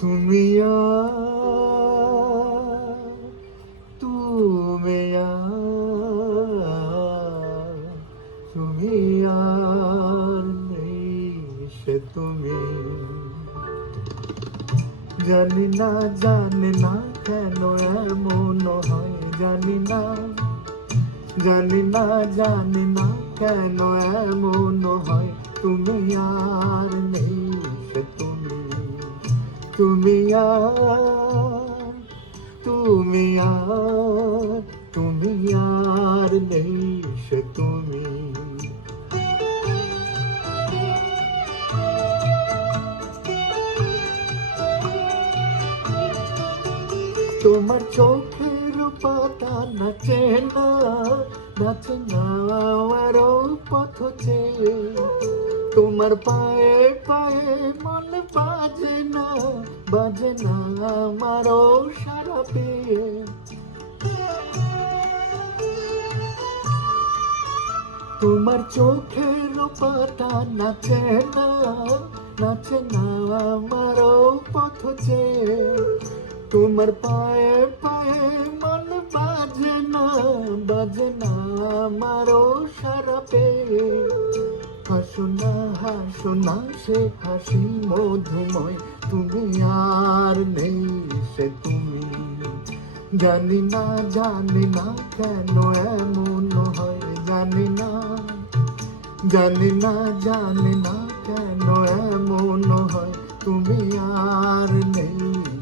তুমি আর তুমি আর তুমি আর নেই সে তুমি। জানি না কেন এমন হয়, জানি না কেন এমন হয়। তুমি আর নেই সে তুমি। তুমি আর তুমি আর তুমি আর নেই সে তুমি। তোমার চোখের পাতা নাচে না আরো পথ চেয়ে। তোমার পায়ে পায়ে মন বাজে না আমারও সারা পেয়ে। তোমার চোখের পাতা নাচে না আমারও পথ চেয়ে। তোমার পায়ে পায়ে মন বাজে না আমারও সারা পেয়ে। হাসো না সে হাসি মধুময়। তুমি আর নেই সে তুমি। জানি না কেন এমন হয়, জানি না কেন এমন হয়। তুমি আর নেই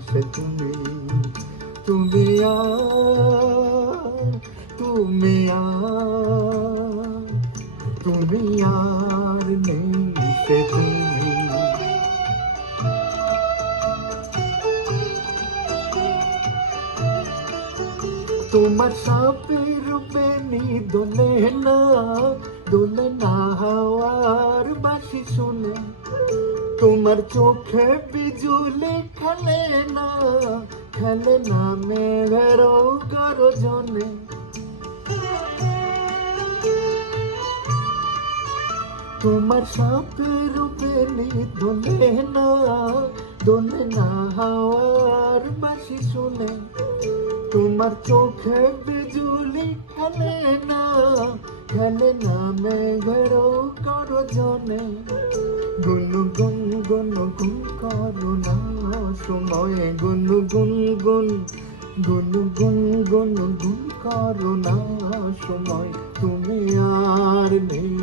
সে তুমি। তুমি আর নেই সে তুমি। তোমার সাপের বেনি দোলে না হাওয়ার বাঁশি শুনে। তোমার চোখে বিজুলি খেলে না মেঘের গর্জনে। তোমার সাপের বেনি দোলে না হাওয়ার বাঁশি শুনে। তোমার চোখে বিজুলি খেলে না মেঘের গর্জনে। গুনগুন করো না সময়, গুনগুন করো না সময়। তুমি আর নেই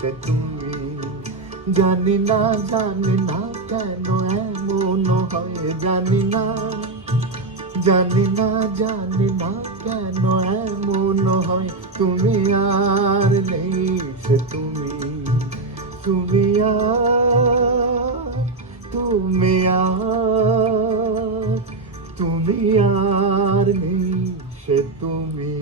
সে তুমি। জানি না কেন এমন হয়, জানি না কেন এমন হয়। তুমি আর নেই সে তুমি। তুমি আর নেই সে তুমি।